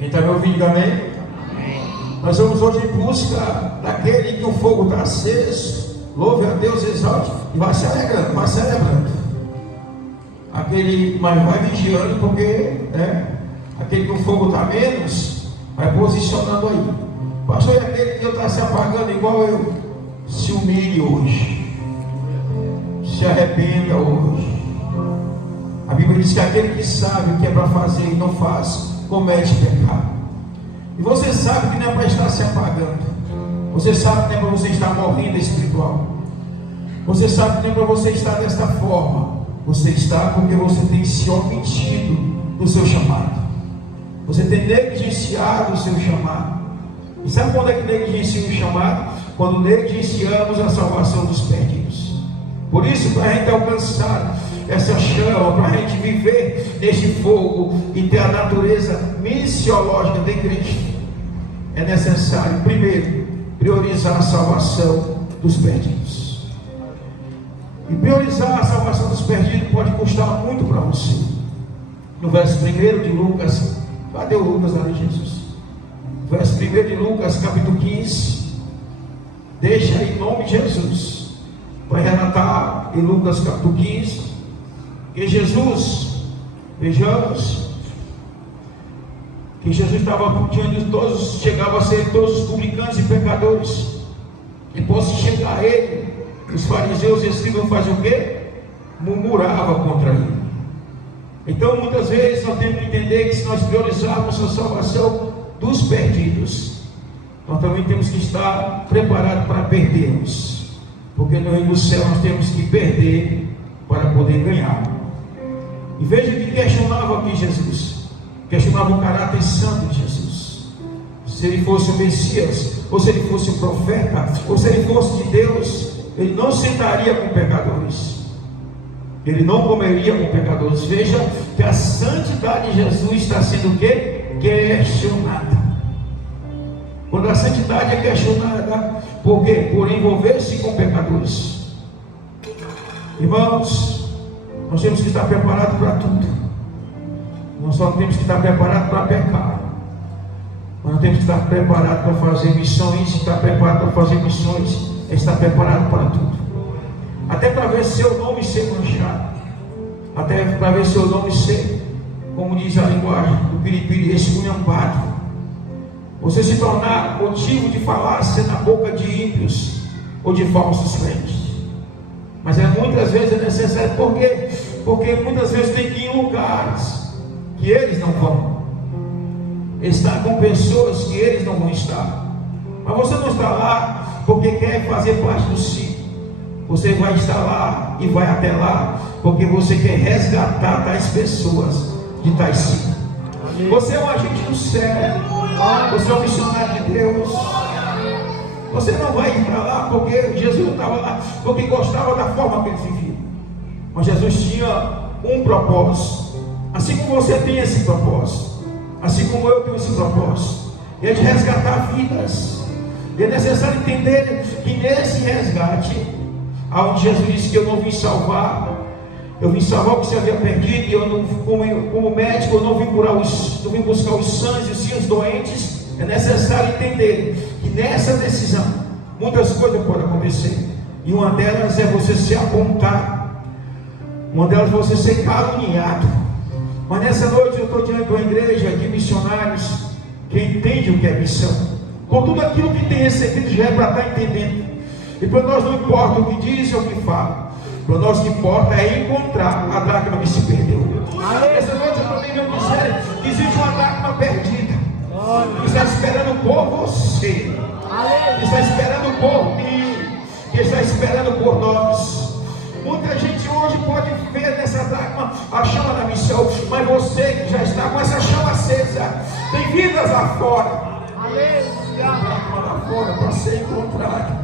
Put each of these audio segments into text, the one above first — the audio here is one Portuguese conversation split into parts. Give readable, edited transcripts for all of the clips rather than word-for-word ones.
Quem está me ouvindo, amém? Nós vamos hoje em busca daquele que o fogo está aceso. Louve a Deus, exalte e vai se alegrando, vai celebrando. Aquele, mas vai vigiando, porque aquele que o fogo está menos, vai posicionando aí. Pastor, e aquele que está se apagando igual eu, se humilhe hoje, se arrependa hoje. A Bíblia diz que aquele que sabe o que é para fazer e não faz, comete pecado. E você sabe que não é para estar se apagando. Você sabe que não é para você estar morrendo espiritual. Você sabe que não é para você estar desta forma. Você está porque você tem se omitido do seu chamado. Você tem negligenciado o seu chamado. E sabe quando é que negligencia o chamado? Quando negligenciamos a salvação dos perdidos. Por isso, para a gente alcançar essa chama, para a gente viver neste fogo e ter a natureza missiológica de Cristo, é necessário, primeiro, priorizar a salvação dos perdidos. E priorizar a salvação dos perdidos pode custar muito para você. No verso 1 de Lucas, cadê o Lucas ali, Jesus? Verso 1 de Lucas, capítulo 15, deixa aí em nome de Jesus, vai relatar em Lucas capítulo 15, que Jesus, vejamos, que Jesus estava diante de todos, chegava a ser todos os publicanos e pecadores, e posso chegar a ele, os fariseus e escribas faziam o quê? Murmuravam contra ele. Então muitas vezes nós temos que entender que se nós priorizarmos a salvação dos perdidos, nós também temos que estar preparados para perdermos, porque no reino do céu nós temos que perder para poder ganhar. E veja que questionava aqui Jesus, questionava o caráter santo de Jesus, se ele fosse o Messias, ou se ele fosse o profeta, ou se ele fosse de Deus, ele não sentaria com pecadores, ele não comeria com pecadores. Veja que a santidade de Jesus está sendo o quê? Questionada. Quando a santidade é questionada, por quê? Por envolver-se com pecadores. Irmãos, nós temos que estar preparados para tudo. Nós só temos que estar preparados para pecar. Nós temos que estar preparados para fazer missões. Estar preparado para fazer missões é estar preparado para tudo. Até para ver seu nome ser manchado. Até para ver seu nome ser, como diz a linguagem do piripiri, esculhambado. Você se tornar motivo de falácia na boca de ímpios ou de falsos crentes. Mas muitas vezes é necessário, porque muitas vezes tem que ir em lugares que eles não vão, estar com pessoas que eles não vão estar. Mas você não está lá porque quer fazer parte do ciclo. Você vai estar lá e vai até lá porque você quer resgatar tais pessoas de tais ciclos. Você é um agente do céu, você é um missionário de Deus. Você não vai ir para lá porque Jesus não estava lá porque gostava da forma que eles viviam. Mas Jesus tinha um propósito. Assim como você tem esse propósito, assim como eu tenho esse propósito, e é de resgatar vidas. E é necessário entender que nesse resgate, aonde Jesus disse que eu não vim salvar, eu vim salvar o que se havia perdido, e eu não, como médico, eu não vim curar não vim buscar os sãos e sim os doentes. É necessário entender que nessa decisão muitas coisas podem acontecer, e uma delas é você ser apontado, uma delas é você ser caluniado. Mas nessa noite eu estou diante de uma igreja de missionários que entende o que é missão, com tudo aquilo que tem recebido já é para estar entendendo. E para nós não importa o que diz ou o que fala, para nós o que importa é encontrar a dracma que se perdeu. Essa noite eu também venho dizer que existe uma dracma perdida, que está esperando por você, que está esperando por mim, que está esperando por nós. Muita gente hoje pode ver nessa dracma a chama da missão, mas você que já está com essa chama acesa, tem vidas lá fora, lá fora para ser encontrado.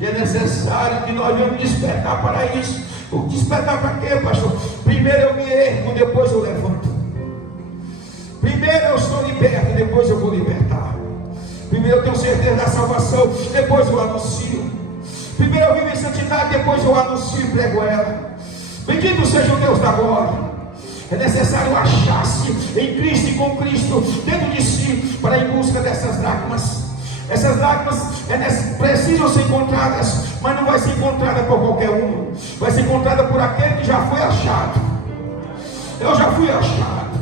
E é necessário que nós venhamos despertar para isso. Despertar para quê, pastor? Primeiro eu me ergo, depois eu levanto. Primeiro eu sou liberto, depois eu vou libertar. Primeiro eu tenho certeza da salvação, depois eu anuncio. Primeiro eu vivo em santidade, depois eu anuncio e prego ela. Bendito seja o Deus da glória. É necessário achar-se em Cristo e com Cristo dentro de si para ir em busca dessas dracmas. Essas dracmas precisam ser encontradas, mas não vai ser encontrada por qualquer um. Vai ser encontrada por aquele que já foi achado. Eu já fui achado.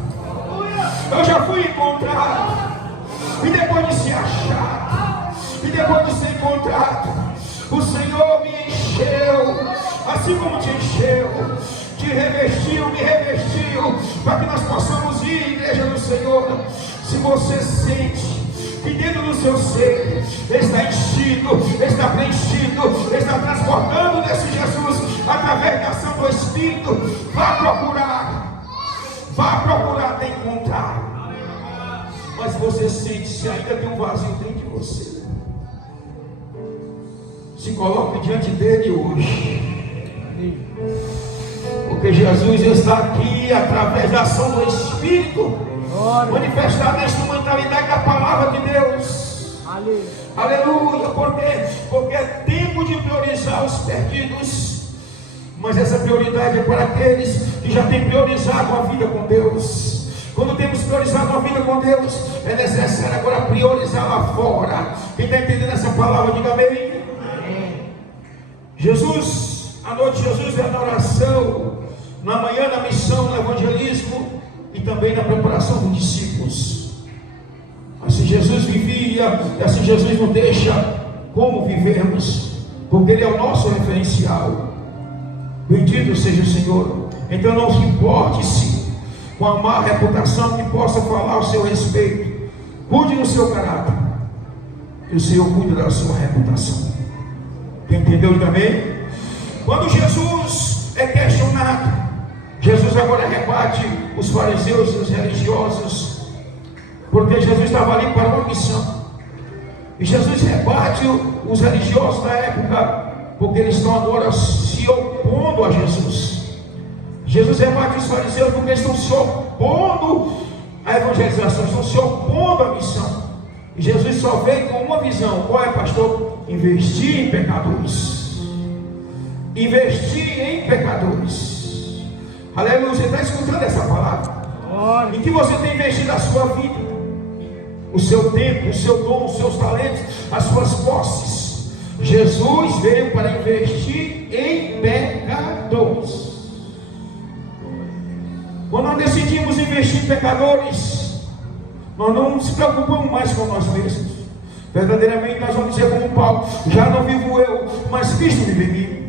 Eu já fui encontrado. E depois de ser achado, e depois de ser encontrado, o Senhor me encheu, assim como te encheu, te revestiu, me revestiu, para que nós possamos ir, igreja do Senhor. Se você sente que dentro do seu ser está enchido, está preenchido, está transportando desse Jesus através da ação do Espírito, vá procurar até encontrar. Mas você sente, se ainda tem um vazio dentro de você, se coloque diante dele hoje, porque Jesus está aqui através da ação do Espírito, manifestar na instrumentalidade da palavra de Deus. Aleluia. Porque é tempo de priorizar os perdidos, mas essa prioridade é para aqueles que já têm priorizado a vida com Deus. Quando temos priorizado a vida com Deus, é necessário agora priorizar lá fora. Quem está entendendo essa palavra, diga amém. Jesus, à noite Jesus é na oração, na manhã na missão, no evangelismo e também na preparação dos discípulos. Assim Jesus vivia, e assim Jesus nos deixa como vivemos, porque Ele é o nosso referencial. Bendito seja o Senhor. Então não se importe-se com a má reputação que possa falar ao seu respeito. Cuide do seu caráter, que o Senhor cuida da sua reputação. Quem entendeu também? Quando Jesus é questionado, Jesus agora rebate os fariseus e os religiosos, porque Jesus estava ali para uma missão. E Jesus rebate os religiosos da época, porque eles estão agora se opondo a Jesus. Jesus rebate os fariseus porque eles estão se opondo à evangelização, estão se opondo à missão. E Jesus só veio com uma visão. Qual é, pastor? Investir em pecadores. Investir em pecadores. Aleluia. Você está escutando essa palavra? Em que você tem investido a sua vida, o seu tempo, o seu dom, os seus talentos, as suas posses. Jesus veio para investir em pecadores. Quando nós decidimos investir em pecadores, nós não nos preocupamos mais com nós mesmos. Verdadeiramente nós vamos dizer como Paulo: já não vivo eu, mas Cristo vive em mim.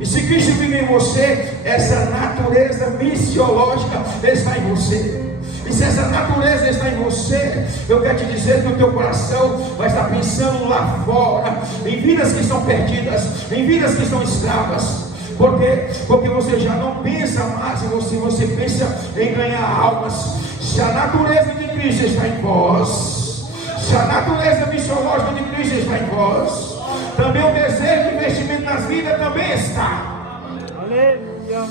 E se Cristo vive em você, essa natureza missiológica está em você. E se essa natureza está em você, eu quero te dizer que o teu coração vai estar pensando lá fora, em vidas que estão perdidas, em vidas que estão escravas. Porque você já não pensa mais em você pensa em ganhar almas. Se a natureza de Cristo está em vós, se a natureza missiológica de Cristo está em vós, também o desejo de investimento nas vidas também está. Aleluia.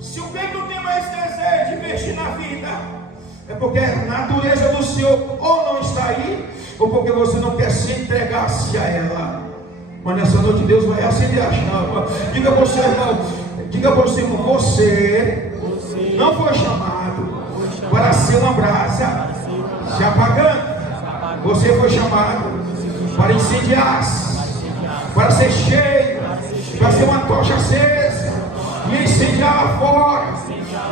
Se o crente não tem mais desejo de investir na vida, é porque a natureza do Senhor ou não está aí, ou porque você não quer se entregar-se a ela. Mas nessa noite Deus vai acender a chama. Diga para o seu irmão, diga para o seu irmão: você não foi chamado para ser uma brasa se apagando. Você foi chamado para incendiar-se, para ser cheio, para ser uma tocha acesa e incendiar lá fora,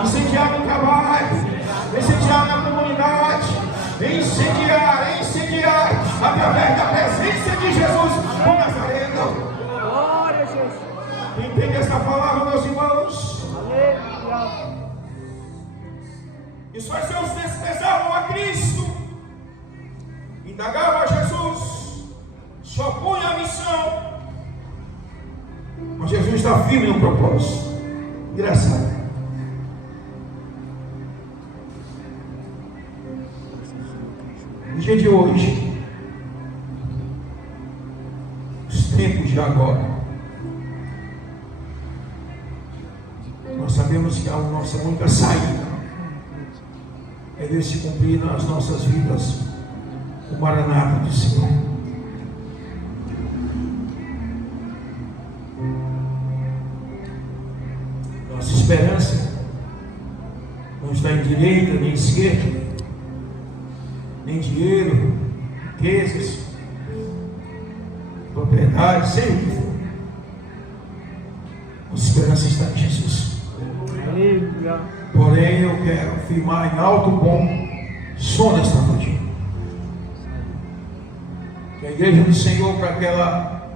incendiar no trabalho, incendiar na comunidade, incendiar através da presença de Jesus o Nazareno. Glória a Jesus. Entende essa palavra, meus irmãos? Aleluia. E os fariseus desprezavam a Cristo, indagavam a Jesus, se opunham à missão, mas Jesus está firme no propósito. Engraçado. No dia de hoje, os tempos de agora, nós sabemos que a nossa única saída é ver se cumprir nas nossas vidas o Maranata do Senhor. Nossa esperança não está em direita, nem esquerda, nem dinheiro, riquezas, propriedade, sei o que for. Nossa esperança está em Jesus. Porém, eu quero afirmar em alto bom som nesta noite que a igreja do Senhor, para que ela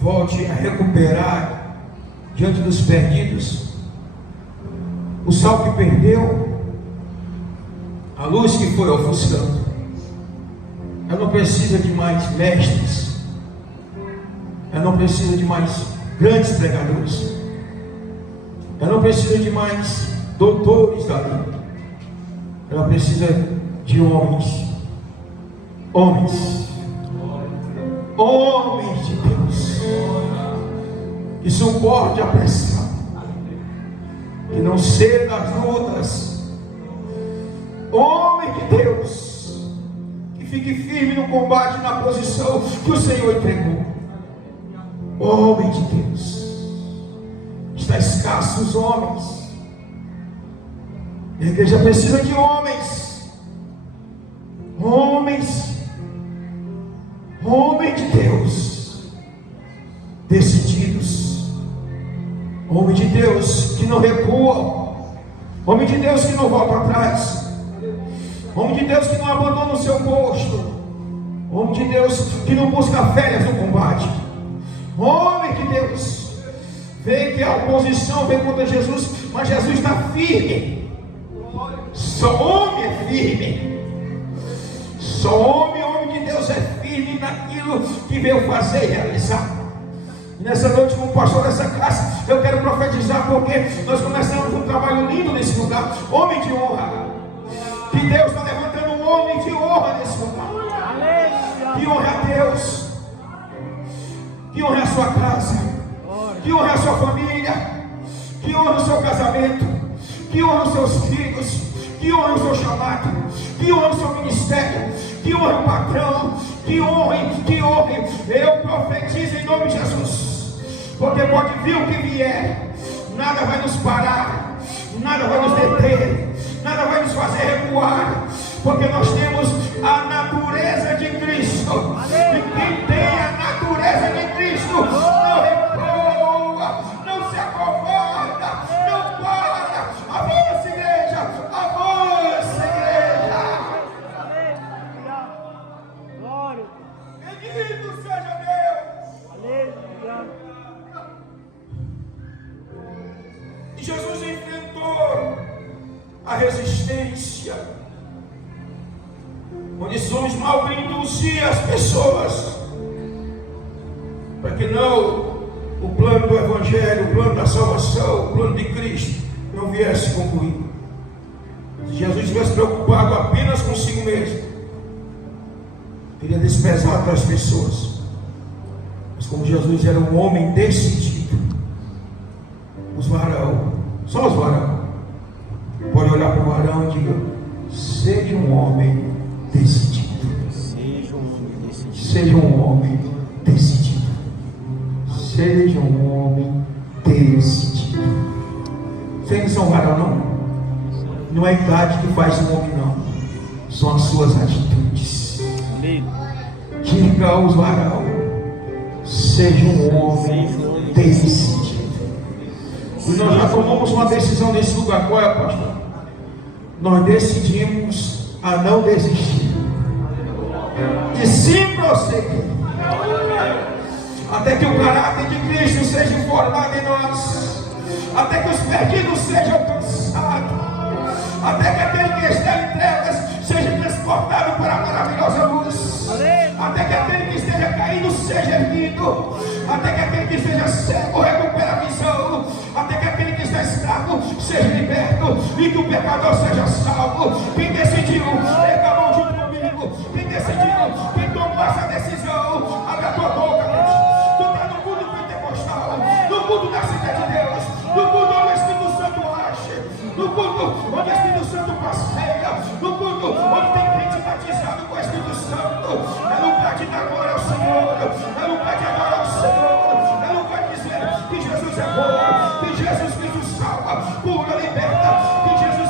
volte a recuperar diante dos perdidos, o sal que perdeu, a luz que foi ofuscando, ela não precisa de mais mestres, ela não precisa de mais grandes pregadores, ela não precisa de mais doutores da lei, ela precisa de homens de Deus, que suporte a pressão, que não ceda às lutas, homem de Deus, que fique firme no combate, na posição que o Senhor entregou. Homem de Deus, está escasso os homens, a igreja precisa de homens de Deus, decididos, homem de Deus que não recua, homem de Deus que não volta atrás, homem de Deus que não abandona o seu posto, homem de Deus que não busca férias no combate, homem de Deus, vê que a oposição vem contra Jesus, mas Jesus está firme. Só homem é firme, só homem de Deus é firme naquilo que veio fazer e realizar. E nessa noite, como pastor dessa casa, eu quero profetizar, porque nós começamos um trabalho lindo nesse lugar, homem de honra, que Deus está levantando um homem de honra nesse lugar, que honra a Deus, que honra a sua casa, que honra a sua família, que honra o seu casamento, que honra os seus filhos, que honra o seu chamado, que honra o seu ministério, que honra o patrão, que honre. Eu profetizo em nome de Jesus, porque pode vir o que vier, nada vai nos parar, nada vai nos deter, nada vai nos fazer recuar, porque nós temos a natureza de Cristo, e quem tem a natureza de Cristo não recua, não se acovarda, não para. Avança, igreja, avança, igreja. Glória. Bendito seja Deus. Aleluia. E Jesus enfrentou a resistência, onde somos mal induzir as pessoas, para que não o plano do Evangelho, o plano da salvação, o plano de Cristo não viesse concluir. Se Jesus estivesse preocupado apenas consigo mesmo, queria desprezar outras pessoas, mas como Jesus era um homem decidido, os varão, só os varão, pode olhar para o varão e diga: seja um homem decidido. Seja um homem decidido. Seja um homem decidido. Vocês não são varão, não? Não é a idade que faz um homem, não. São as suas atitudes. Diga aos varão: seja um homem decidido. E nós já tomamos uma decisão nesse lugar. Qual é, pastor? Nós decidimos a não desistir e sim prosseguir, até que o caráter de Cristo seja formado em nós, até que os perdidos sejam alcançados, até que aquele que está em trevas seja transportado para a maravilhosa luz, até que aquele que esteja caído seja erguido, até que aquele que esteja cego recupere a visão, até que aquele que está escravo seja liberto e que o pecador seja salvo. Quem decidiu, pega a mão junto comigo. Quem decidiu, quem tomou essa decisão, abre a tua boca, gente. Tu está no mundo pentecostal, no mundo da cidade de Deus, no mundo onde o Espírito Santo age, no mundo onde o Espírito Santo passeia, no mundo onde tem crente batizado com o Espírito Santo. É lugar de dar glória ao Senhor, é lugar de adorar ao Senhor, é lugar de dizer que Jesus é bom, que Jesus Cristo salva, cura, liberta, que Jesus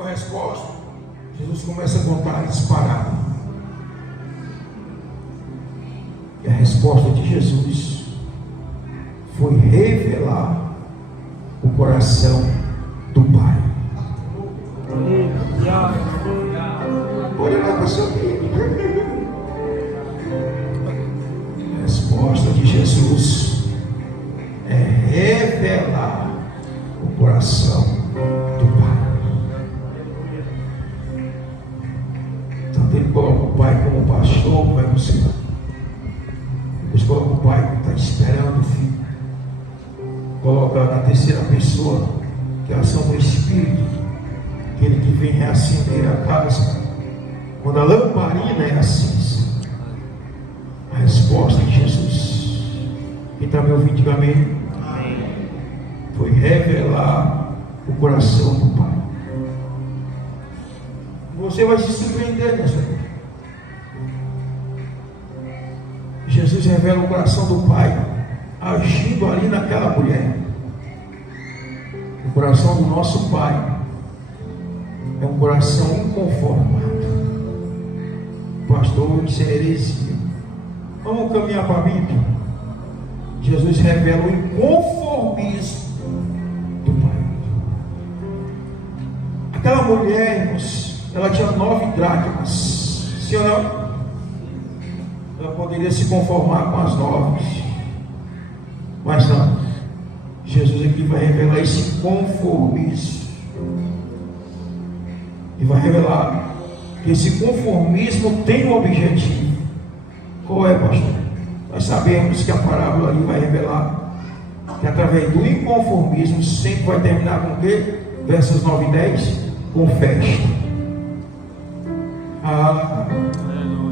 sua resposta, Jesus começa a contar disparado. E a resposta de Jesus foi revelar o coração do Pai. Olha lá para o seu filho. A resposta de Jesus é revelar o coração do Pai. Tanto ele coloca o Pai como pastor, vai buscar. Depois coloca o Pai que está esperando o filho. Coloca na terceira pessoa, que é a ação do Espírito, aquele que vem reacender a casa. Quando a lamparina é acesa, a resposta de Jesus, quem está me ouvindo, diga amém, foi revelar o coração do Pai. Você vai se surpreender nessa vida. Jesus revela o coração do Pai, agindo ali naquela mulher. O coração do nosso Pai é um coração inconformado. Pastor, isso é heresia. Vamos caminhar para a Bíblia. Jesus revela o inconformismo do Pai. Aquela mulher, irmãos, ela tinha 9 dracmas. Sim ou não? Ela poderia se conformar com as 9. Mas não. Jesus aqui vai revelar esse conformismo. E vai revelar que esse conformismo tem um objetivo. Qual é, pastor? Nós sabemos que a parábola ali vai revelar que através do inconformismo sempre vai terminar com o quê? Versos 9 e 10, com festa.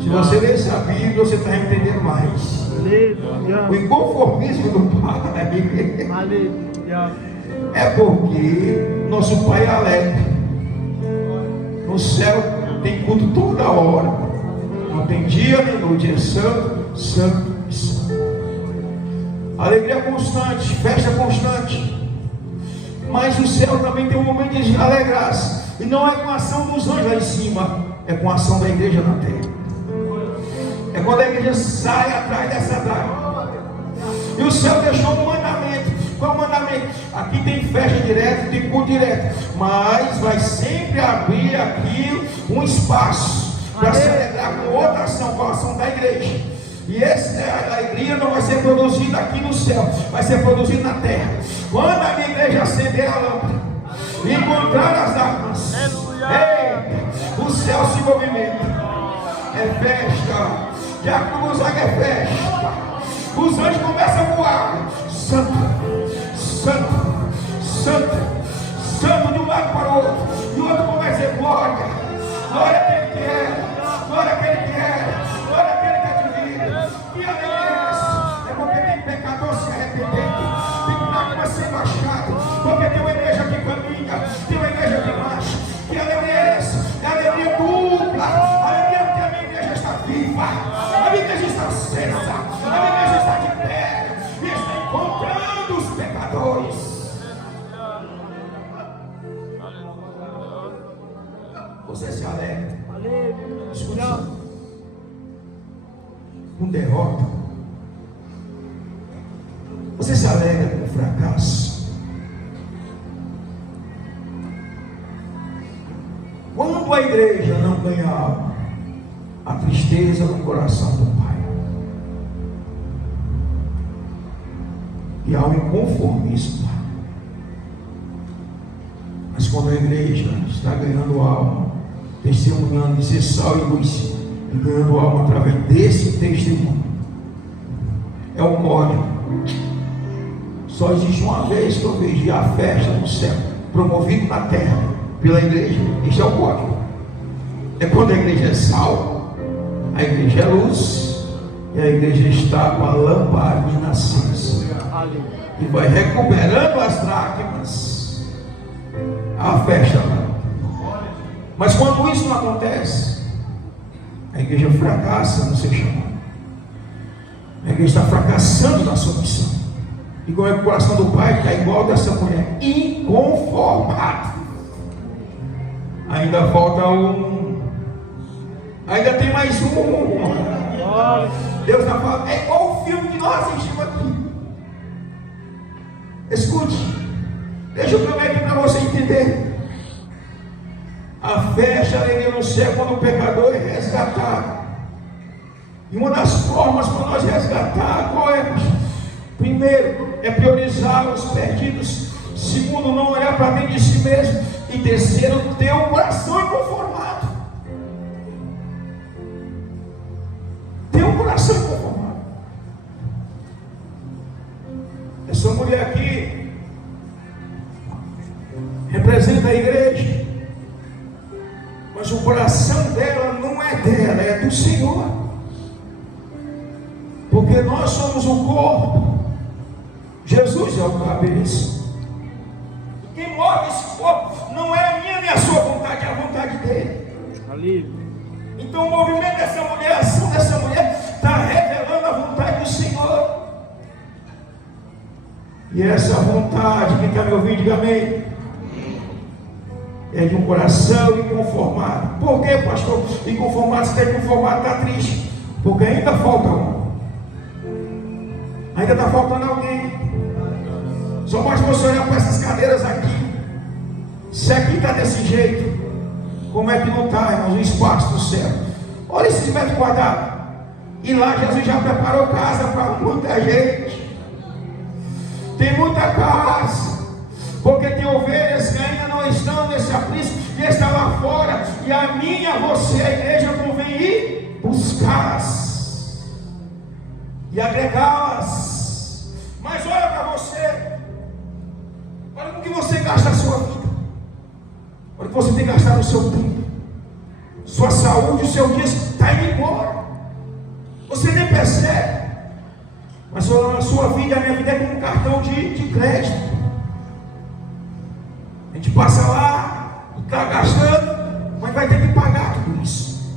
Se você ler essa Bíblia, você está entendendo mais. O inconformismo do Pai é porque nosso Pai é alegre. No céu tem culto toda hora, não tem dia nem noite, é santo, santo e santo. Alegria constante, festa constante. Mas o céu também tem um momento de alegrar-se, e não é com a ação dos anjos lá em cima, é com a ação da igreja na terra. É quando a igreja sai atrás dessa dádiva. E o céu deixou um mandamento. Qual é o mandamento? Aqui tem festa direta, tem culto direto, mas vai sempre abrir aqui um espaço para celebrar com outra ação, com a ação da igreja. E essa alegria não vai ser produzida aqui no céu, vai ser produzida na terra. Quando a minha igreja acender a lâmpada e encontrar as armas, o céu se movimenta. É festa. Jacob Gonzaga é festa. Os anjos começam a voar. Santo, santo, santo, santo de um lado para o outro. E o outro começa a dizer glória. Glória àquele que é. Glória àquele que é. Glória àquele que é divino. Que alegria é essa? É porque tem pecador se arrependendo. Tem lágrima sem baixado. Porque tem uma igreja que caminha. Tem uma igreja que marcha. Que alegria é essa? É alegria dupla. Alegria porque a minha igreja está viva. A minha igreja está acesa. A minha igreja está de pé. E está encontrando os pecadores. Você se alegra. Escuta. Com derrota. Você se alegra com fracasso. Quando a igreja não ganha algo, a tristeza no coração do Pai. E há um inconformismo. Mas quando a igreja está ganhando alma, testemunhando de ser sal e luz, e ganhando alma através desse testemunho, é um código. Só existe uma vez que eu vejo a festa no céu, promovido na terra, pela igreja. Este é o código. É quando a igreja é sal, a igreja é luz, e a igreja está com a lamparina acesa. E vai recuperando as dracmas. A festa. Mas quando isso não acontece, a igreja fracassa no seu chamado. A igreja está fracassando na sua missão. E como é que o coração do Pai está igual dessa mulher, inconformado. Ainda falta um. Ainda tem mais um. Glória. Deus está falando. É igual o filme que nós assistimos aqui. Escute. Deixa eu prometer para você entender. A festa e a alegria no céu quando o pecador é resgatado. E uma das formas para nós resgatar, qual é? Primeiro, é priorizar os perdidos. Segundo, não olhar para dentro de si mesmo. E terceiro, ter um coração inconformado. Ter um coração inconformado. Essa mulher aqui representa a igreja. Mas o coração dela não é dela, é do Senhor. Porque nós somos o corpo. Jesus é o cabeça. Quem move esse corpo não é a minha nem a sua vontade, é a vontade dele. Alívio. Então o movimento dessa mulher, a ação dessa mulher, está revelando a vontade do Senhor. E essa vontade, quem está me ouvindo, diga amém. É de um coração inconformado. Por que, pastor? Inconformado, se está inconformado, está triste. Porque ainda falta um. Ainda está faltando alguém. Só basta você olhar para essas cadeiras aqui. Se aqui está desse jeito, como é que não está, irmãos, o espaço do céu? Olha esses metros quadrados. E lá Jesus já preparou casa para muita gente. Tem muita casa. Porque tem ovelhas que ainda não estão nesse aprisco, e está lá fora. E a minha, você, a igreja, convém ir buscá-las e agregá-las. Mas olha para você. Olha com que você gasta a sua vida. Olha o que você tem gastado o seu tempo. Sua saúde, o seu dia está indo embora. Você nem percebe. Mas a sua vida, a minha vida é como um cartão de crédito. A gente passa lá, está gastando, mas vai ter que pagar tudo isso.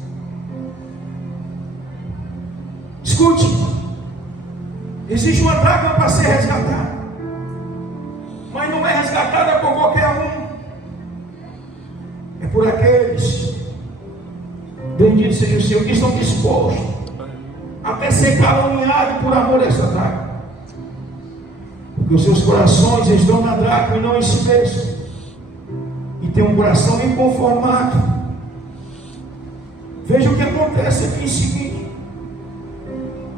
Escute. Existe uma dracma para ser resgatada. Mas não é resgatada por qualquer um. É por aqueles, bendito seja o Senhor, que estão dispostos até ser caluniados por amor a essa dracma. Porque os seus corações estão na dracma e não em si mesmo. E tem um coração inconformado. Veja o que acontece aqui em seguida.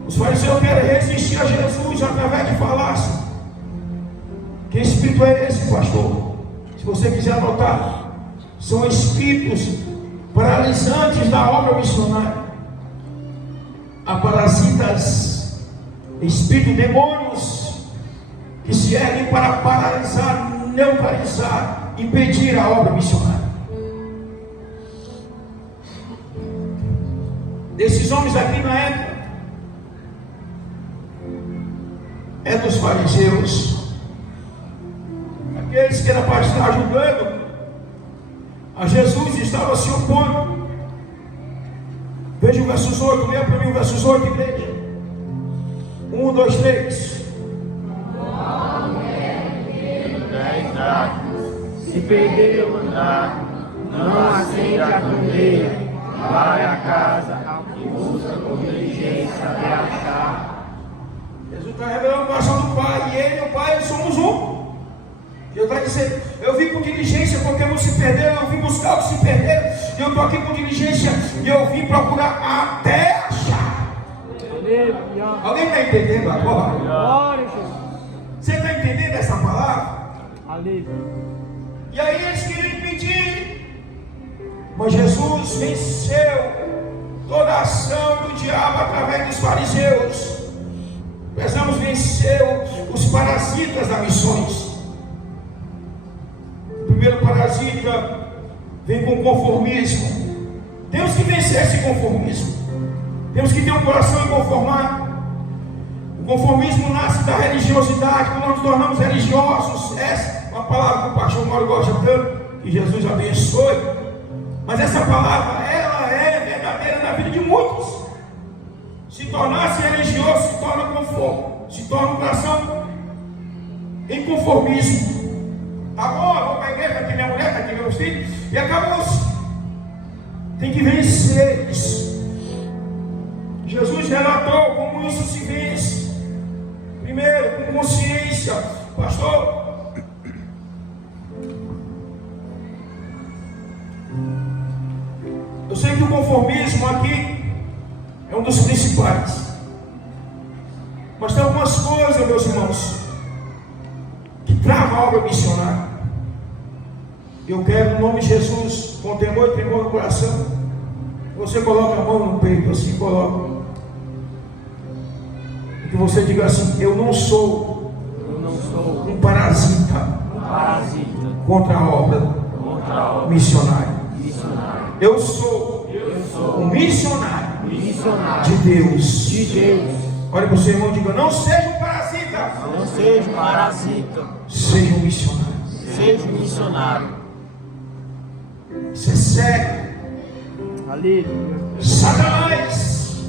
Os fariseus querem resistir a Jesus através de falácia. Que espírito é esse, pastor? Se você quiser anotar, são espíritos paralisantes da obra missionária. Há parasitas, espíritos, demônios que se erguem para paralisar, neutralizar, impedir a obra missionária. Desses homens aqui na época é dos fariseus, aqueles que eram para estar ajudando a Jesus, estavam se opondo. Veja o versos 8, leia para mim o versos 8, igreja. 1, 2, 3. Se perder o andar, não acende a candeia, vai a casa e busca com diligência até achar. Jesus está revelando o coração do Pai, e ele e o Pai somos um. Deus vai dizer: eu vim com diligência porque não se perderam, eu vim buscar o que se perderam, e eu estou aqui com diligência, e eu vim procurar até achar. Alguém está entendendo agora? Glória, Jesus. Você está entendendo essa palavra? Alívio. E aí eles queriam impedir, mas Jesus venceu toda a ação do diabo através dos fariseus. Precisamos vencer os parasitas das missões. O primeiro parasita vem com conformismo. Temos que vencer esse conformismo. Temos que ter um coração inconformado. O conformismo nasce da religiosidade. Quando nós nos tornamos religiosos, essa é uma palavra que o pastor Mauro gosta tanto, que Jesus abençoe. Mas essa palavra, ela é verdadeira na vida de muitos. Se tornar-se religioso, se torna conforto, se torna um coração em conformismo. Tá bom, eu vou para a igreja, está aqui minha mulher, está aqui meus filhos, e acabou-se. Tem que vencer isso. Jesus relatou como isso se vence. Primeiro, com consciência. Pastor, eu sei que o conformismo aqui é um dos principais. Mas tem algumas coisas, meus irmãos, que travam a obra missionária. Eu quero, no nome de Jesus, com temor e tremor no coração, você coloca a mão no peito, assim coloca. E que você diga assim: eu não sou um parasita contra a obra missionária. Eu sou um missionário de Deus. Olha para o seu irmão e diga: não seja um parasita. Não seja um parasita. Seja um missionário. Seja um missionário. Isso é sério. Aleluia. Satanás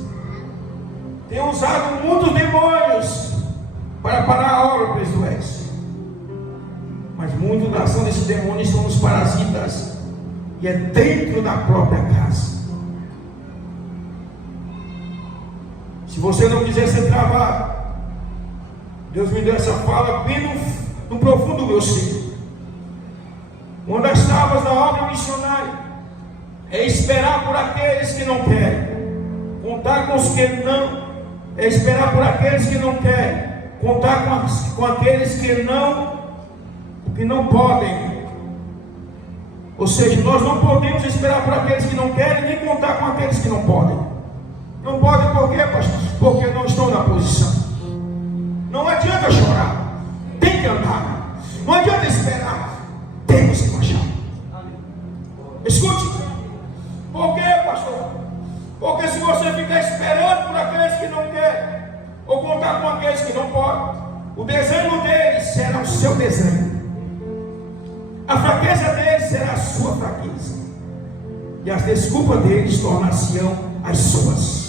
tem usado muitos demônios para parar a obra, presidente. Mas muitos da ação desses demônios são os parasitas. E é dentro da própria casa. Se você não quiser ser travado, Deus me deu essa fala bem no profundo do meu ser. Uma das travas da obra missionária é esperar por aqueles que não querem, contar com os que não, é esperar por aqueles que não querem, contar com aqueles que não podem. Ou seja, nós não podemos esperar por aqueles que não querem, nem contar com aqueles que não podem. Não podem por quê, pastor? Porque não estão na posição. Não adianta chorar, tem que andar. Não adianta esperar, temos que marchar. Escute, por quê, pastor? Porque se você ficar esperando por aqueles que não querem, ou contar com aqueles que não podem, o desenho deles será o seu desenho. A fraqueza deles será a sua fraqueza. E as desculpas deles tornar-se-ão as suas.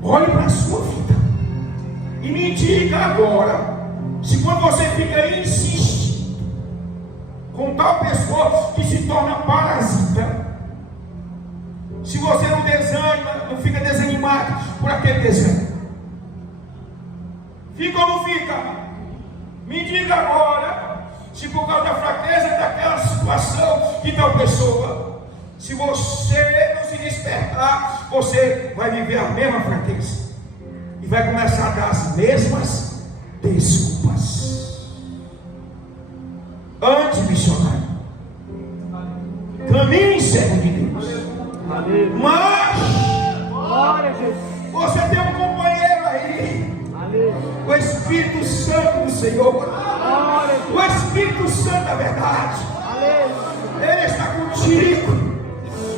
Olhe para a sua vida e me diga agora, se quando você fica insistindo com tal pessoa que se torna parasita, se você não desanima, não fica desanimado por aquele desenho, fica ou não fica? Me diga agora, se por causa da fraqueza daquela situação de tal pessoa, se você não se despertar, você vai viver a mesma fraqueza e vai começar a dar as mesmas desculpas. Anti-missionário, caminhe servo de Deus. Mas você tem um companheiro aí, o Espírito Santo do Senhor, o Espírito Santo da verdade. Ele está contigo,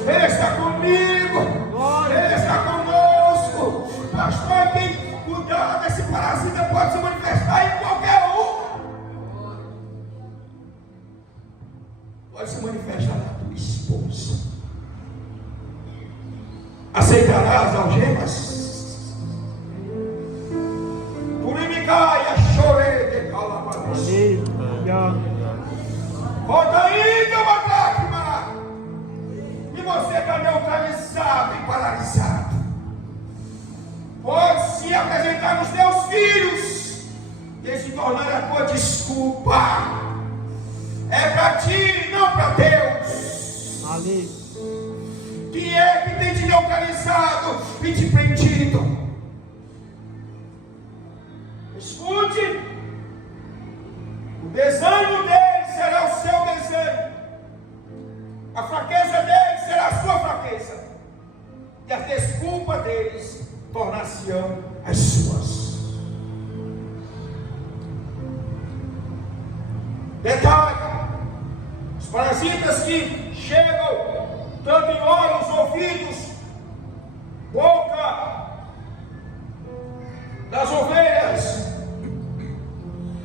Ele está comigo, Ele está conosco. Pastor, quem cuidar desse parasita pode se manifestar em qualquer um. Pode se manifestar na tua esposa. Aceitará as algemas? Purimicaia, chorei de calabres. Volta ainda uma lágrima. E você está neutralizado e paralisado. Pode se apresentar nos teus filhos e se tornar a tua desculpa. É para ti, não para Deus. Aleluia. Quem é que tem te neutralizado e te prendido? Escute. O desenho dele será o seu desenho. A fraqueza deles será a sua fraqueza. E as desculpas deles tornar-se-ão as suas. Detalhe: os parasitas que chegam tanto em olhos, ouvidos, boca das ovelhas,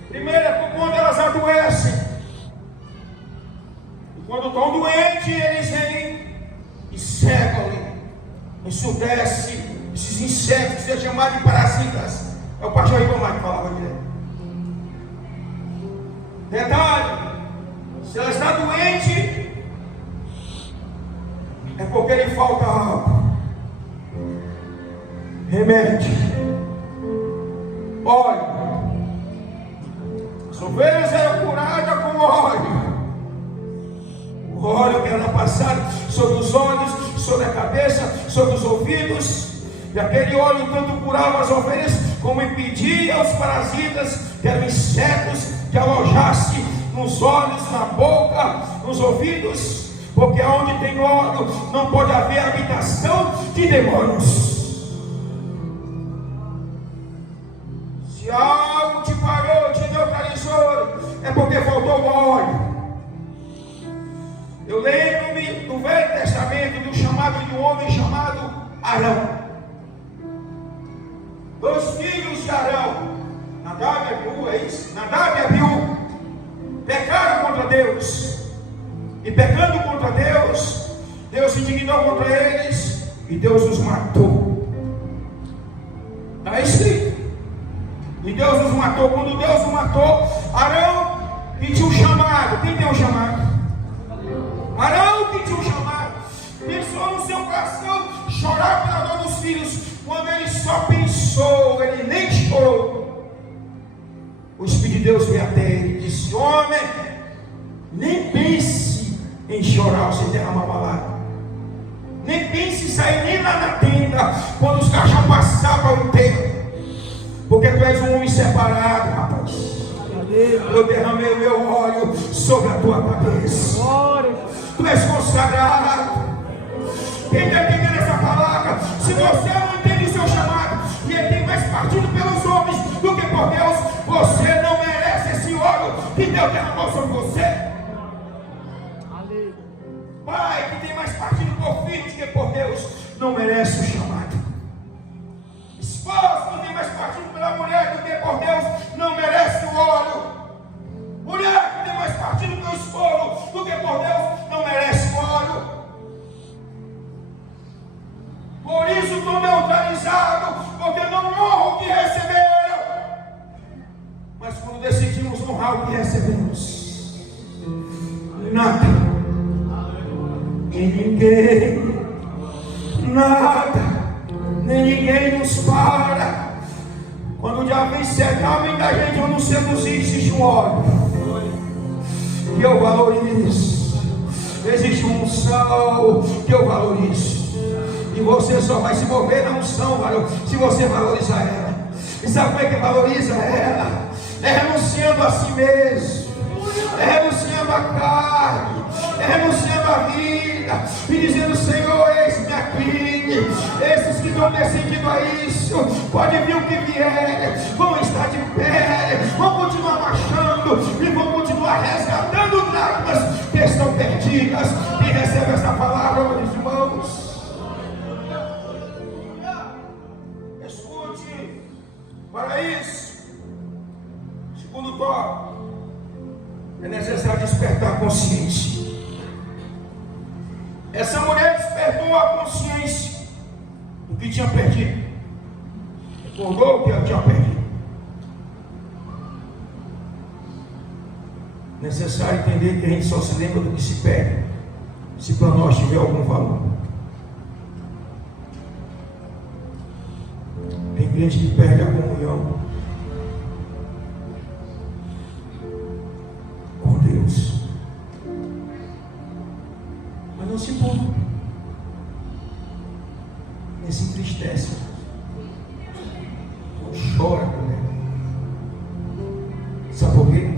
primeiro é por quando elas adoecem. E quando estão doentes, eles vêm e cegam-lhe, ensurdece esses insetos que são chamados de parasitas. É o pastor Ribamar que falava direto. Detalhe: se ela está doente, é porque lhe falta algo. Remédio, óleo. As ovelhas eram curadas com óleo. O óleo que era passado sobre os olhos, sobre a cabeça, sobre os ouvidos. E aquele óleo tanto curava as ovelhas, como impedia os parasitas, que eram insetos, que alojassem nos olhos, na boca, nos ouvidos. Porque onde tem óleo não pode haver habitação de demônios. Se algo te parou, te neutralizou, é porque faltou o óleo. Eu lembro-me do Velho Testamento do chamado de um homem chamado Arão. 2 filhos de Arão, Nadab e Abiú, é isso? Nadab e Abiú pecaram contra Deus. E pecando contra Deus, Deus se indignou contra eles e Deus os matou. Está escrito. E Deus os matou. Quando Deus os matou, Arão pediu um chamado. Quem tem um chamado? Arão pediu um chamado. Pensou no seu coração chorar pela dor dos filhos. Quando ele só pensou, ele nem chorou. O Espírito de Deus veio até ele e disse: homem, nem pense em chorar ou se derramar uma lágrima. Nem pense em sair nem lá na tenda quando os cachorros passavam o tempo. Porque tu és um homem separado, rapaz. Eu derramei o meu óleo sobre a tua cabeça. Tu és consagrado. Quem está entendendo essa palavra? Se você não entende o seu chamado e ele tem mais partido pelos homens do que por Deus, você não merece esse óleo que Deus derramou sobre você. Pai que tem mais partido por filho do que por Deus, não merece o chamado. Esposo que tem mais partido pela mulher do que por Deus, não merece o óleo. Mulher que tem mais partido pelo esposo do que por Deus, não merece o óleo. Por isso estou neutralizado, porque não honro o que receberam. Mas quando decidimos honrar o que recebemos, nada, nem ninguém, nada, nem ninguém nos para. Quando o diabo vem cercar, vem da gente ou não seduzir, existe um óleo que eu valorizo. Existe uma unção que eu valorizo. E você só vai se mover na unção, se você valorizar ela. E sabe como é que valoriza ela? É renunciando a si mesmo, é renunciando a carne, é renunciando a vida, e dizendo: Senhor, eis-me aqui. Esses que estão decidindo a isso, pode vir o que vier, vão estar de pé, vão continuar marchando e vão continuar resgatando dracmas que estão perdidas. Quem recebe essa palavra, meus irmãos? Para isso, segundo tópico, é necessário despertar a consciência. Essa mulher despertou a consciência do que tinha perdido. Recordou o que ela tinha perdido. Necessário entender que a gente só se lembra do que se perde, se para nós tiver algum valor. Tem gente que perde a comunhão com Deus, mas não se importa, nem se entristece, não chora com ela. Sabe por quê?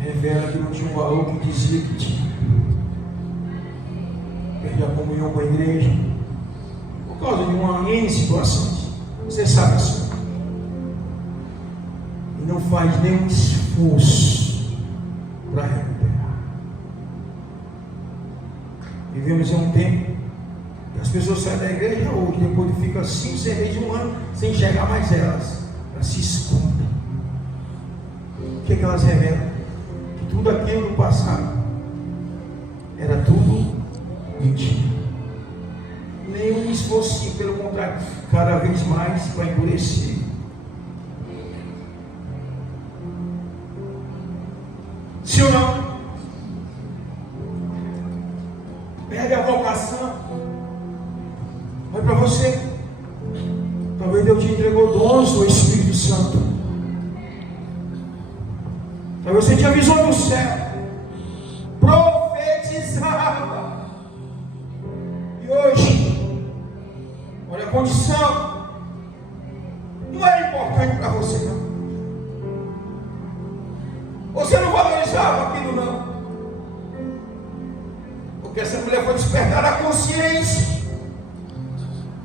Revela que não tinha um valor que dizia que tinha. Perde a comunhão com a igreja por causa de uma N situação. Você sabe assim. E não faz nenhum esforço para recuperar. Vivemos em um tempo que as pessoas saem da igreja hoje, depois fica 5, 6 meses, 1 ano sem enxergar mais elas. Elas se escondem. O que é que elas revelam? Que tudo aquilo do passado era tudo mentira. Nenhum esforço, pelo contrário, cada vez mais para endurecer. Sim ou não? Perde a vocação para você. Talvez Deus te entregou dons do Espírito Santo. Talvez você tinha visão do céu, profetizava. E hoje, olha a condição, não era importante para você, não. Você não valorizava aquilo, não. Porque essa mulher foi despertar a consciência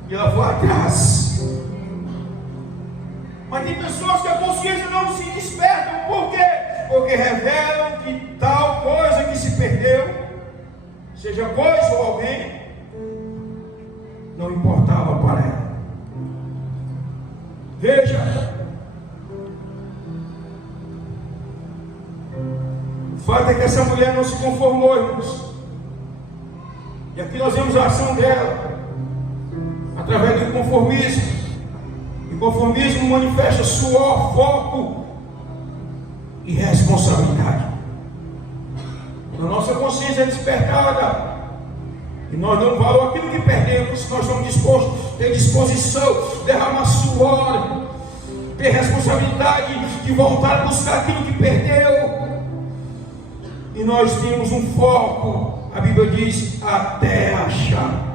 e ela foi atrás. Mas tem pessoas que a consciência não se despertam. Por quê? Porque revelam que tal coisa que se perdeu, seja coisa ou alguém, não importava para ela. Veja, o fato é que essa mulher não se conformou, irmãos. E aqui nós vemos a ação dela através do conformismo. E o conformismo manifesta suor, foco e responsabilidade. Quando a nossa consciência é despertada e nós damos valor àquilo que perdemos, nós estamos dispostos a ter disposição, derramar suor, ter responsabilidade de voltar a buscar aquilo que perdeu. E nós temos um foco, a Bíblia diz, até achar.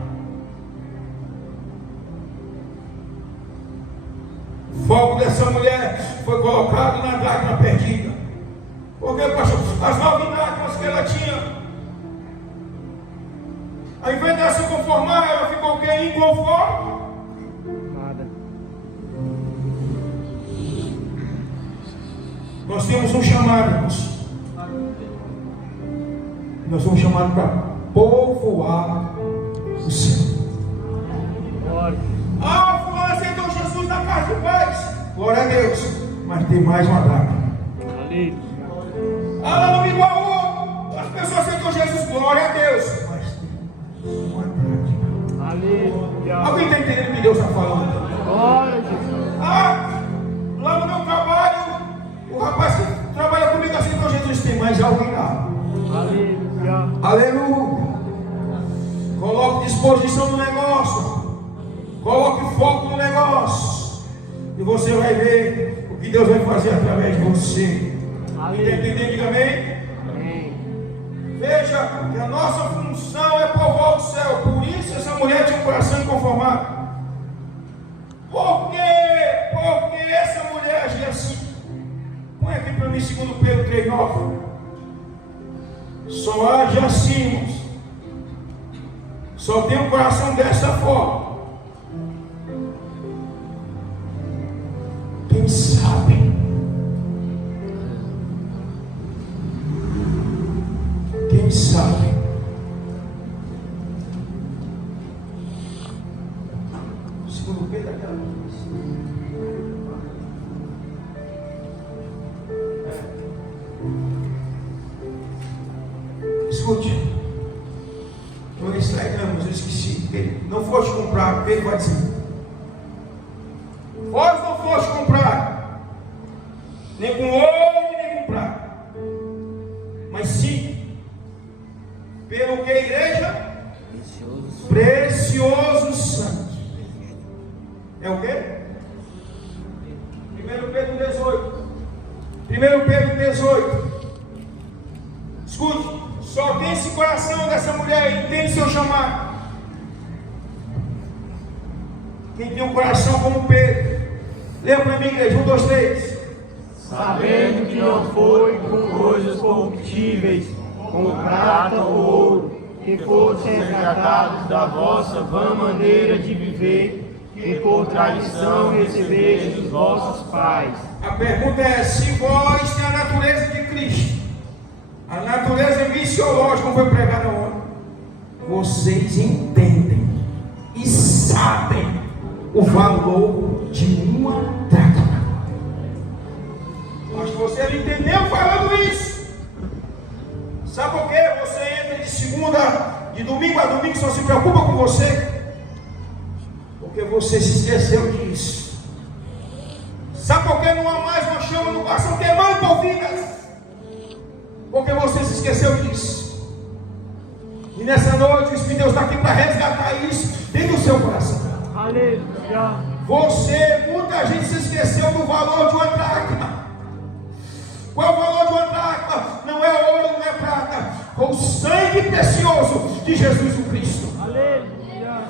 O foco dessa mulher foi colocado na dracma perdida. Porque, pastor, as 9 dracmas que ela tinha, ao invés de se conformar, ela ficou o quê? Inconforme. Nada. Nós temos um chamado, irmãos. Nós somos chamados para povoar o céu. Ah, fulano aceitou Jesus na casa de paz. Glória a Deus. Mas tem mais uma dracma. Ah, lá no Iguaú, as pessoas aceitou Jesus. Glória a Deus. Mas tem uma dracma. Aleluia. Alguém está entendendo o que Deus está falando? Glória a Jesus. Ah, lá no meu trabalho, o rapaz que trabalha comigo aceitou Jesus. Tem mais alguém lá. Aleluia. Aleluia. Coloque disposição no negócio. Coloque foco no negócio. E você vai ver o que Deus vai fazer através de você. Está entendendo? Diga amém? Amém. Veja que a nossa função é povoar o céu. Por isso essa mulher tinha um coração inconformado. Por quê? Porque essa mulher agia assim. Põe aqui para mim 2 Pedro 3,9. Só age assim, irmãos. Só tem um coração dessa forma. Quem sabe? Quem sabe? Segundo Pedro, aquela escute, nós estragamos, eu esqueci. Ele não foste comprar, ele vai dizer: vós não foste comprar, nem com ouro, nem com prata, mas sim, pelo que a igreja? Precioso sangue. É o quê? 1 Pedro 18. 1 Pedro 18. Escute. Só tem esse coração dessa mulher, entende seu chamado. Quem tem um coração como Pedro, leia para mim, igreja, 1, 2, 3. Sabendo que não foi com coisas corruptíveis, com prata ou ouro, que fossem resgatados da vossa vã maneira de viver, que por tradição recebeste dos vossos pais. A pergunta é: se vós têm a natureza de Cristo, a natureza missiológica, como foi pregada ontem, vocês entendem e sabem o valor de uma dracma. Mas você não entendeu falando isso. Sabe por quê? Você entra de domingo a domingo, só se preocupa com você, porque você se esqueceu disso. Sabe por que não há mais uma chama no coração queimando por vidas? Porque você se esqueceu disso. E nessa noite o Espírito de Deus está aqui para resgatar isso dentro do seu coração. Aleluia. Muita gente se esqueceu do valor de uma dracma. Qual é o valor de uma dracma? Não é ouro, não é prata. Com o sangue precioso de Jesus o Cristo. Aleluia.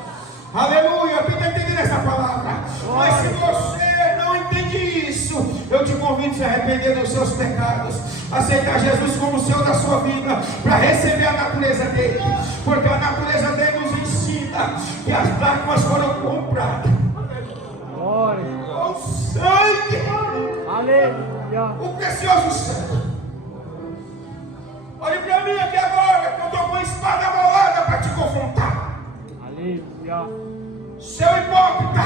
Aleluia. Quem está entendendo essa palavra? Mas se você não entende isso, eu te convido a se arrepender dos seus pecados, aceitar Jesus como o Senhor da sua vida, para receber a natureza dele, porque a natureza dele nos ensina que as dracmas foram compradas com sangue. Aleluia. O precioso sangue. Olhe para mim aqui agora, que eu estou com a espada molada para te confrontar. Aleluia. Seu hipócrita,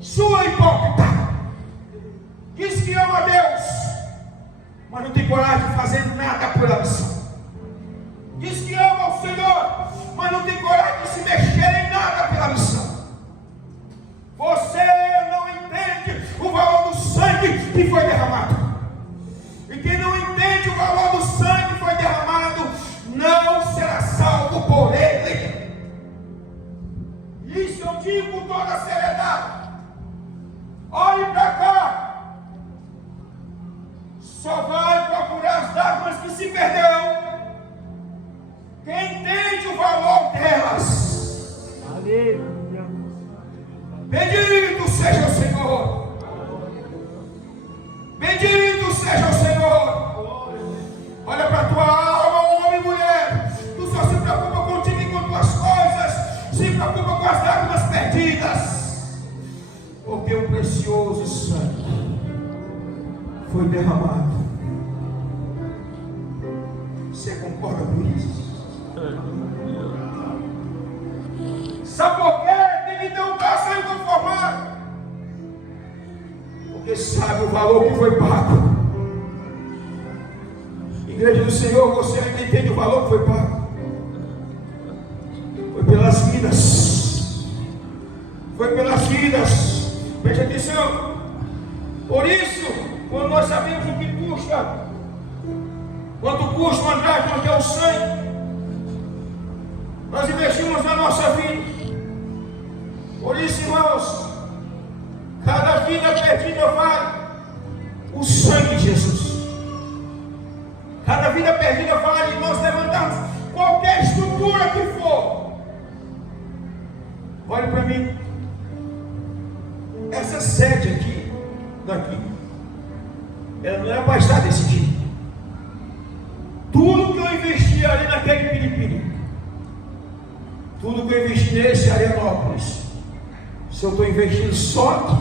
sua hipócrita, diz que ama a Deus, mas não tem coragem de fazer nada pela missão. Diz que ama o Senhor, mas não tem coragem de se mexer em nada pela missão. Você não entende o valor do sangue que foi derramado. E quem não entende o valor do sangue que foi derramado, não será salvo por ele. Isso eu digo com toda a seriedade. Olhe para cá. Só vai procurar as dracmas que se perderam quem entende o valor delas. Aleluia. Bendito seja o Senhor. Bendito seja o Senhor. Olha para a tua alma, homem e mulher. Tu só se preocupa contigo e com tuas coisas. Se preocupa com as dracmas perdidas. Porque o precioso sangue foi derramado. Você concorda com isso? Sabe por quê? Tem que ter um braço inconformado. Porque sabe o valor que foi pago. Igreja do Senhor, você ainda entende o valor que foi pago? Foi pelas vidas. Foi pelas vidas. Preste atenção. Por isso, quando nós sabemos o que custa, quanto custa uma dracma, que é o sangue, nós investimos na nossa vida. Por isso, irmãos, cada vida perdida vale o sangue de Jesus. Cada vida perdida vale nós levantarmos qualquer estrutura que for. Olhe para mim. Essa sede aqui, daqui, ela não é para estar desse jeito. Tudo que eu investi ali naquele piripiri, tudo que eu investi nesse Arianópolis, se eu estou investindo só aqui,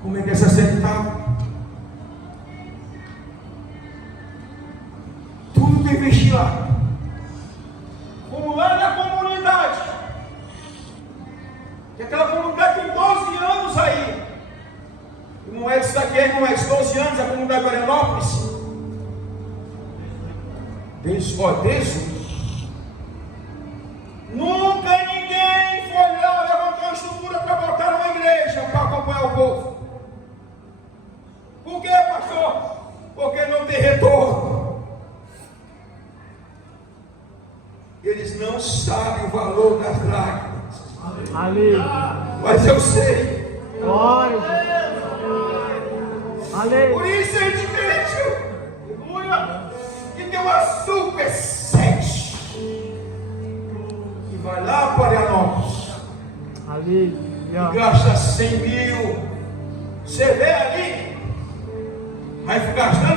como é que essa sede estava? Tudo que eu investi lá, como lá na comunidade, que aquela comunidade tem 12 anos aí, não é isso daqui, não é isso, 12 anos a comunidade de Arianópolis, desde nunca ninguém foi lá levantar uma estrutura para botar uma igreja para acompanhar o povo. Por quê, pastor? Porque não tem retorno. Eles não sabem o valor das lágrimas. Aleluia. Mas eu sei. Glória. Aleluia. Por isso a gente crente que tem uma super sede. Vai lá para Arianópolis. Aleluia. Gasta 100 mil. Você vê ali. Vai gastando.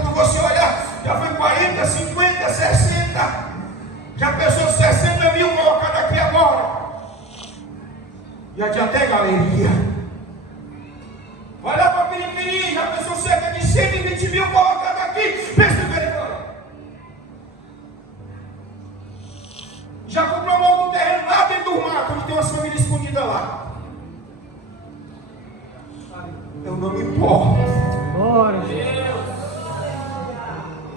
Quando você olhar, já foi 40, 50, 60. Já pensou 60 mil colocado aqui agora. Já tinha até galeria. Vai lá para Piripiri. Já pensou cerca de 120 mil colocado aqui. Pensa em verificar. Já comprou um outro terreno lá dentro do mato, onde tem uma família escondida lá. Eu não me importo. Glória a Deus.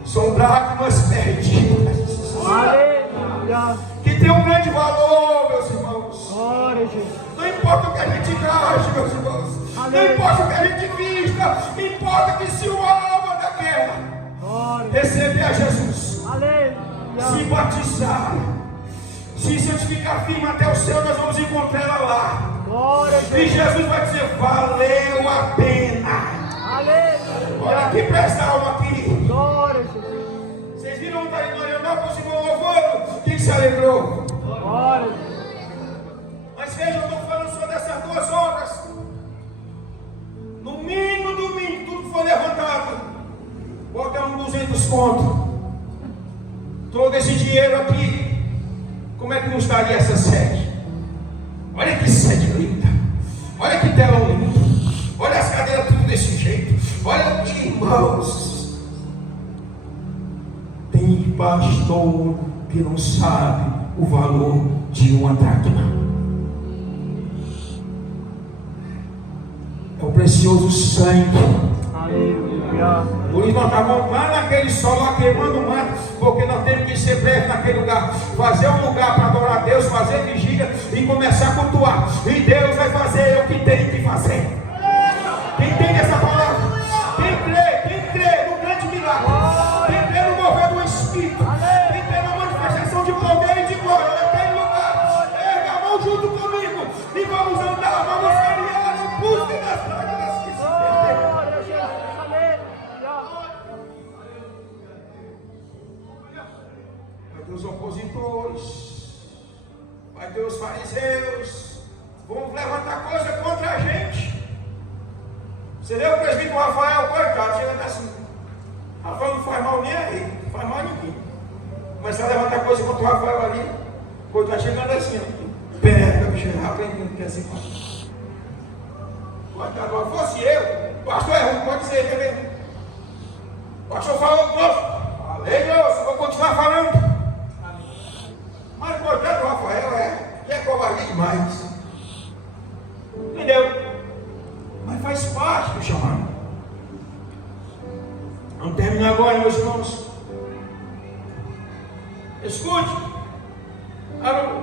São dracmas perdidas. Aleluia. Que tem um grande valor, meus irmãos. Glória a Jesus. Não importa o que a gente gaste, meus irmãos. Aleluia. Não importa o que a gente vista. Importa que se o alvo da guerra Glória. receber a Jesus, Aleluia. se batizar, Se santificar firme até o céu, nós vamos encontrar ela lá. Glória a E Deus. Jesus vai dizer, valeu a pena. Aleluia. Olha aqui para essa alma aqui. Glória a Jesus. Vocês viram o Tarimão Leonel com o Simão Louvor? Quem se alegrou? Glória a Deus. Mas veja, eu estou falando só dessas duas obras. No mínimo, domingo, tudo foi levantado. Bota 200 conto. Todo esse dinheiro aqui. Como é que nos daria essa sede? Olha que sede linda. Olha que telão lindo. Olha as cadeiras tudo desse jeito. Olha aqui, irmãos. Tem pastor que não sabe o valor de uma dracma. É o precioso sangue. Aleluia. Por isso nós estávamos lá naquele sol, lá queimando o mato, porque nós temos que ser breve naquele lugar, fazer um lugar para adorar a Deus, fazer vigília e começar a cultuar. E Deus vai fazer o que tem que fazer. Quem entende essa palavra? Quem crê no grande milagre, quem crê no mover do Espírito, quem crê na manifestação de poder e de glória naquele lugar, erga a mão junto comigo e vamos andar, vamos caminhar em busca das lágrimas que se perderam. Glória a Jesus. Aleluia. Vai ter os opositores, vai ter os fariseus, vão levantar coisa contra a gente. Você vê o presbítero Rafael, coitado, chega assim. Rafael não faz mal nem aí, não faz mal a ninguém. Começar a levantar coisa contra o Rafael ali, coitado chegando assim, pega, bicho, aprendendo que é assim. Coitado, se fosse eu, o pastor é ruim, pode dizer, quer ver? O pastor falou grosso, falei grosso, vou continuar falando. Mas coitado do Rafael é covardia demais. Entendeu? Mas faz parte do chamado. Vamos terminar agora, meus irmãos. Escute.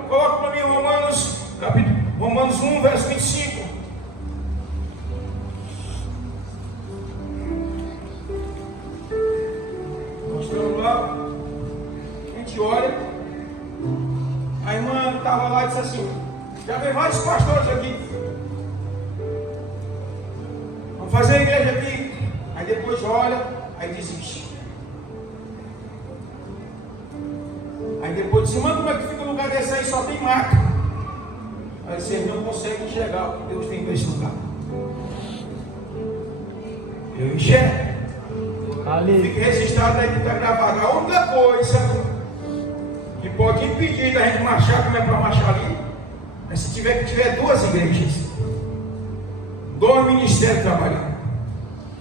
Coloca para mim Romanos 1, verso 25. Mostrando lá. A gente olha. A irmã estava lá e disse assim: já vem vários pastores aqui. Vamos fazer a igreja aqui. Aí depois olha, aí desiste. Aí depois diz: mano, como é que fica um lugar desse aí? Só tem mato. Aí vocês não conseguem enxergar o que Deus tem nesse lugar. Eu enxergo. Fique registrado aí que está gravado. A única coisa que pode impedir da gente marchar como é para marchar ali é se tiver duas igrejas, dois ministérios trabalhando.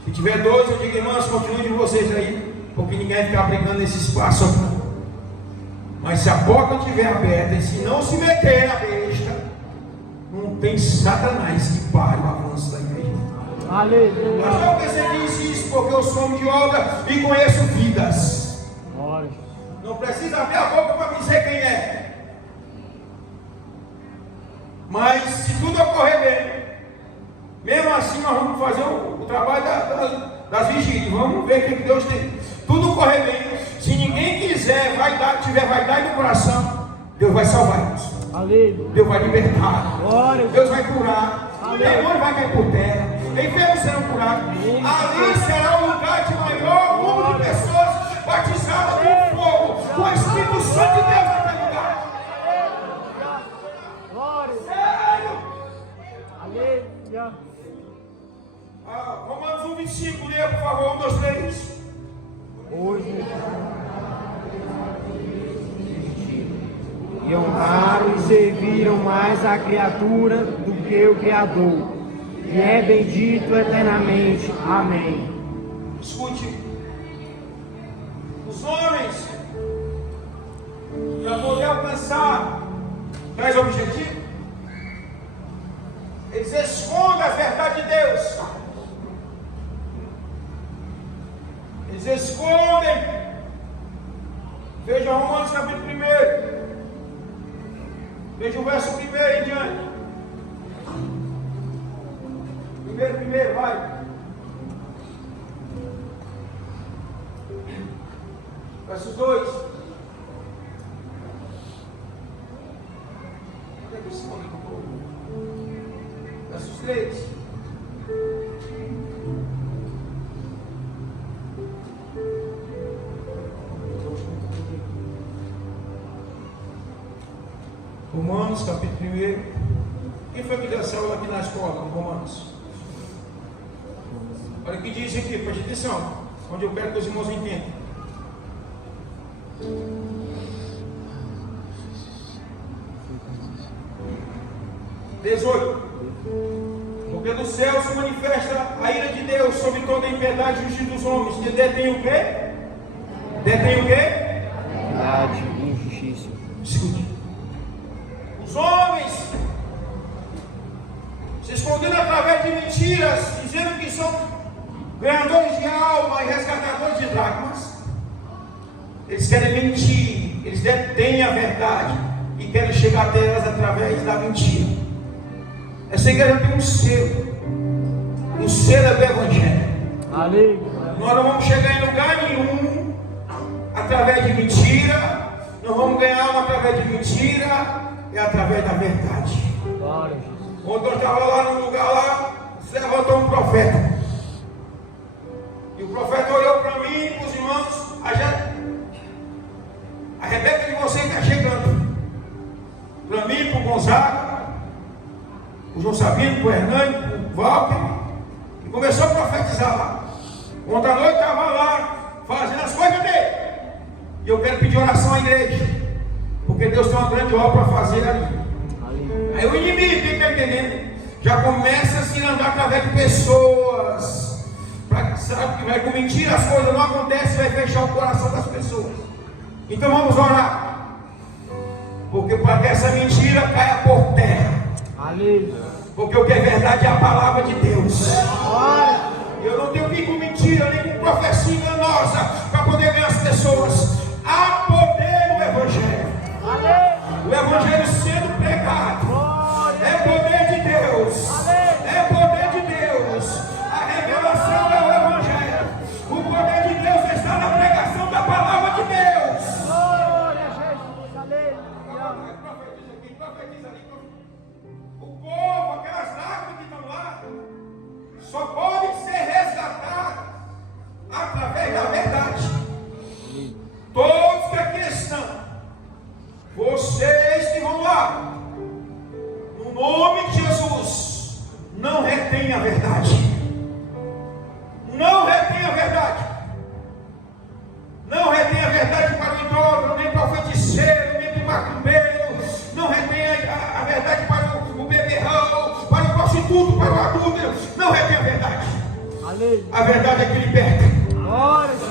Se tiver dois, eu digo: irmãos, continuem de vocês aí, porque ninguém vai ficar brincando nesse espaço aqui. Mas se a porta estiver aberta e se não se meter na besta, não tem Satanás que pare o avanço da igreja. Aleluia. Mas eu percebi isso porque eu sou homem de obra e conheço vidas. Glória. Não precisa abrir a boca para me dizer quem é. Mas se tudo ocorrer bem, mesmo assim nós vamos fazer o trabalho das vigílias. Vamos ver o que Deus tem. Tudo correr bem. Se ninguém quiser, tiver vaidade no coração, Deus vai salvar isso. Aleluia. Deus vai libertar. Glória. Deus vai curar. O Aleluia. demônio vai cair por terra. Enfermos serão curados. Ali será o lugar de maior número de pessoas batizadas com fogo, com o Espírito Santo de Deus naquele lugar. Glória. Sério? Aleluia. Romanos 1:25, leia por favor, 1, 2, 3. Hoje e honraram e serviram mais a criatura do que o Criador, e é bendito eternamente. Amém. Escute, os homens, para poder alcançar tais objetivos, eles escondem a verdade de Deus. Eles escondem. Veja Romanos capítulo 1. Veja o verso 1 em diante. Primeiro, vai. Verso 2. Versos 3. Romanos, capítulo 1. Quem foi que deu essa aula aqui na escola, Romanos? Olha o que diz aqui, preste atenção, onde eu quero que os irmãos entendam. Porque do céu se manifesta a ira de Deus sobre toda a impiedade e justiça dos homens, que detém o quê? Detém o quê? Impiedade e injustiça. Escute. Os homens se escondendo através de mentiras, dizendo que são ganhadores de alma e resgatadores de dracmas. Eles querem mentir, eles detêm a verdade e querem chegar até elas através da mentira. Essa igreja tem um selo. O selo é do Evangelho. Aleluia. Nós não vamos chegar em lugar nenhum através de mentira. Não vamos ganhar alma através de mentira. É através da verdade. Glória a Jesus. Ontem eu estava lá num lugar lá, se levantou um profeta. E o profeta olhou para mim e para os irmãos. A Rebeca de vocês está chegando. Para mim, para o Gonzaga, o João Sabino, o Hernani, o Walter, e começou a profetizar lá. Ontem à noite estava lá, fazendo as coisas dele. E eu quero pedir oração à igreja, porque Deus tem uma grande obra para fazer ali. Aí o inimigo, quem está entendendo? Já começa a se andar através de pessoas. Sabe que vai com mentira, as coisas não acontecem, vai fechar o coração das pessoas. Então vamos orar. Porque para que essa mentira caia por terra. Porque o que é verdade é a palavra de Deus. Eu não tenho que ir com mentira, nem com profecia enganosa para poder ganhar as pessoas. Há poder no Evangelho. O Evangelho sendo pregado é poder de Deus. É poder de Deus. A revelação é o Evangelho. O poder de Deus está na pregação da palavra de Deus. Glória a Jesus. Aleluia. Profetiza aqui, profetiza ali. O povo, aquelas lágrimas que estão lá, só podem ser resgatadas através da verdade. Todos que aqui estão, vocês que vão lá, no nome de Jesus, não retém a verdade. Não retém a verdade. Não retém a verdade para o idólatra, nem para o feiticeiro, nem para o macumbeiro. Não retém a verdade para o beberrão, para o prostituto, para o adúltero. Não retém a verdade. A verdade é que liberta.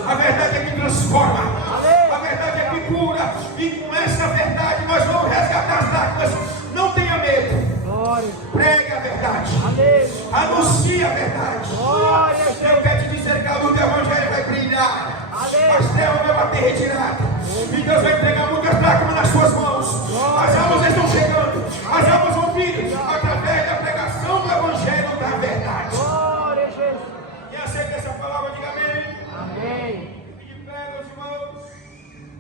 A verdade é que transforma. A verdade é que cura. E com essa verdade nós vamos resgatar as lágrimas. Não tenha medo. Pregue a verdade. Anuncie a verdade. Eu quero te dizer que a luz do Evangelho vai brilhar. As trevas vai bater retirada. E Deus vai entregar muitas lágrimas nas suas mãos.